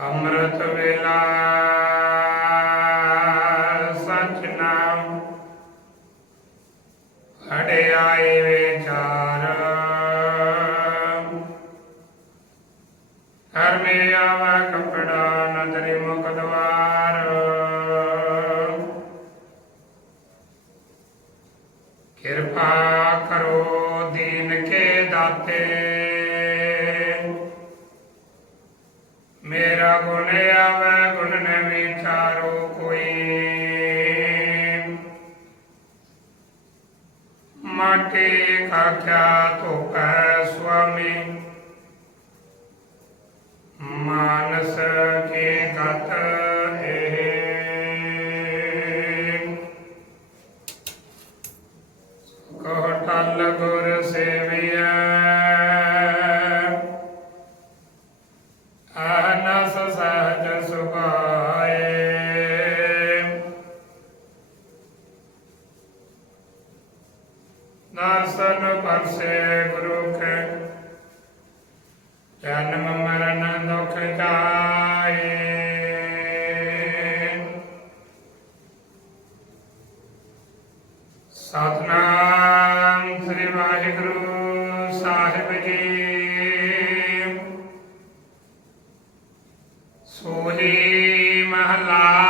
ਅੰਮ੍ਰਿਤ ਵੇਲਾ, ਸਚ ਨਾਮ। ਅੜਿਆਏ ਵਿਚਾਰ। ਹਰਮੇ ਆਵਾ ਕਪੜਾ ਨਦਰੀ ਮੁਖ ਦਵਾਰ। ਕਿਰਪਾ ਕਰੋ ਦੀਨ ਕੇ ਦਾਤੇ। ਮੇਰਾ ਗੁਣ ਆਵੇ ਗੁਣ ਨੇ ਵਿਚਾਰੋ ਕੋਈ। ਮਾਟੀ ਖਾਖਿਆ ਧੋਪੈ ਸੁਆਮੀ। ਮਾਨਸ ਦਰਸ਼ਨ ਗੁਰੂ ਕੇ। ਜਨਮ ਮਰਨ ਦੁਖ ਜਾਏ। ਸਤਨਾਮ ਸ੍ਰੀ ਵਾਹਿਗੁਰੂ ਸਾਹਿਬ ਜੀ। ਸੋਹੀ ਮਹਲਾ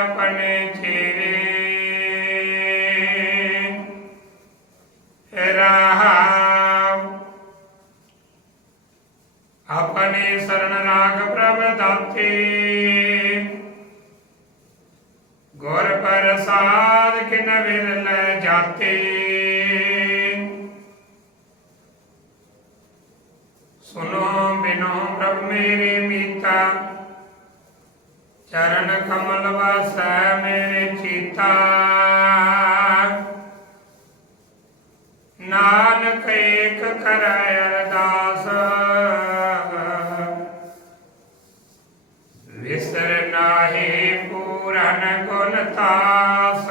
ਆਪਣੇ ਚੇਰੇ ਰਾਮ। ਆਪਣੇ ਸਰਣ ਰਾਗ ਪ੍ਰਭ ਦਾਤੇ। ਗੁਰ ਪ੍ਰਸਾਦ ਕਿਨ ਵਿਰਲ ਜਾਤੇ। ਸੁਨੋ ਬਿਨੋ ਪ੍ਰਭ ਮੇਰੇ ਮੀਤਾ। ਚਰਨ ਕਮਲ ਵਾਸੈ ਮੇਰੇ ਚੀਤਾ। ਨਾਨਕ ਏਕ ਕਰੈ ਅਰਦਾਸ। ਵਿਸਰ ਨਾਹੀ ਪੂਰਨ ਗੁਣ ਤਾਸ।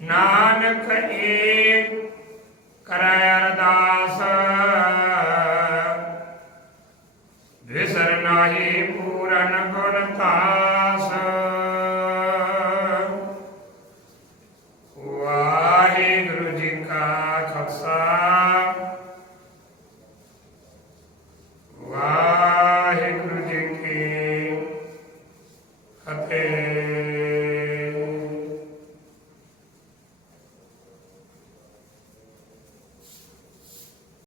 ਨਾਨਕ ਏ ਕਰੈ ਅਰਦਾਸ ਵਿਸਰ ਪੂਰਨ ਗੁਣ ਧਾਰ